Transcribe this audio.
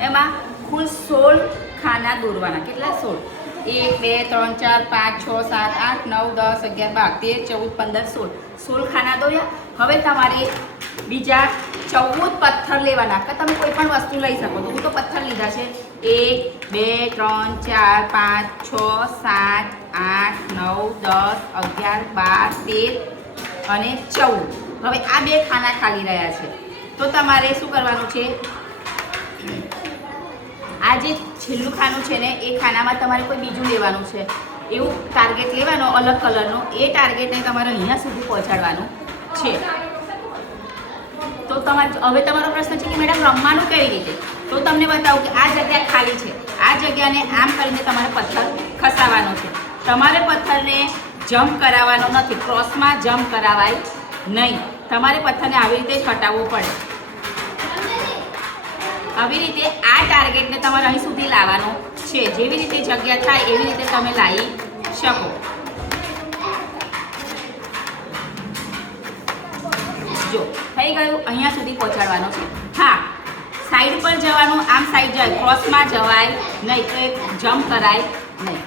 એમાં કુલ 16 ખાના દોરવાના. કેટલા? 16. 1 2 3 4 5 6 7 8 9 10 11 12 13 14 15 16. 16 ખાના દોર્યા. હવે તમારે બીજા 14 પથ્થર લેવાના. કે તમે કોઈ પણ વસ્તુ લઈ શકો. તો હું તો પથ્થર લીધા છે. 1 2 3 4 5 6 7 8 9 10 11 12 13 અને 14. હવે આ 2 ખાના ખાલી રહ્યા છે. તો તમારે શું કરવાનું છે? આ જે છેલ્લું ખાનું છે ને, એ ખાનામાં તમારે કોઈ બીજું લેવાનું છે. એવું ટાર્ગેટ લેવાનો અલગ કલરનો. એ ટાર્ગેટને તમારે અહીંયા સુધી પહોંચાડવાનું છે. તો હવે તમારો પ્રશ્ન છે કે મેડમ રમવાનું કેવી રીતે? તો તમને બતાવું કે આ જગ્યા ખાલી છે. આ જગ્યાને આમ કરીને તમારે પથ્થર ખસાવવાનો છે. તમારે પથ્થરને જમ્પ કરાવવાનો નથી. ક્રોસમાં જમ્પ કરાવાય નહીં. તમારે પથ્થરને આવી રીતે જ હટાવવો પડે. આવી રીતે આ ટાર્ગેટને તમારે અહીં સુધી લાવવાનો છે. જેવી રીતે જગ્યા થાય એવી રીતે તમે લાવી શકો. જો થઈ ગયું, અહીંયા સુધી પહોંચાડવાનો છે. હા, સાઈડ પર જવાનું, આમ સાઈડ જાય, ક્રોસમાં જવાય નહીં, તો એક જમ્પ કરાય નહીં.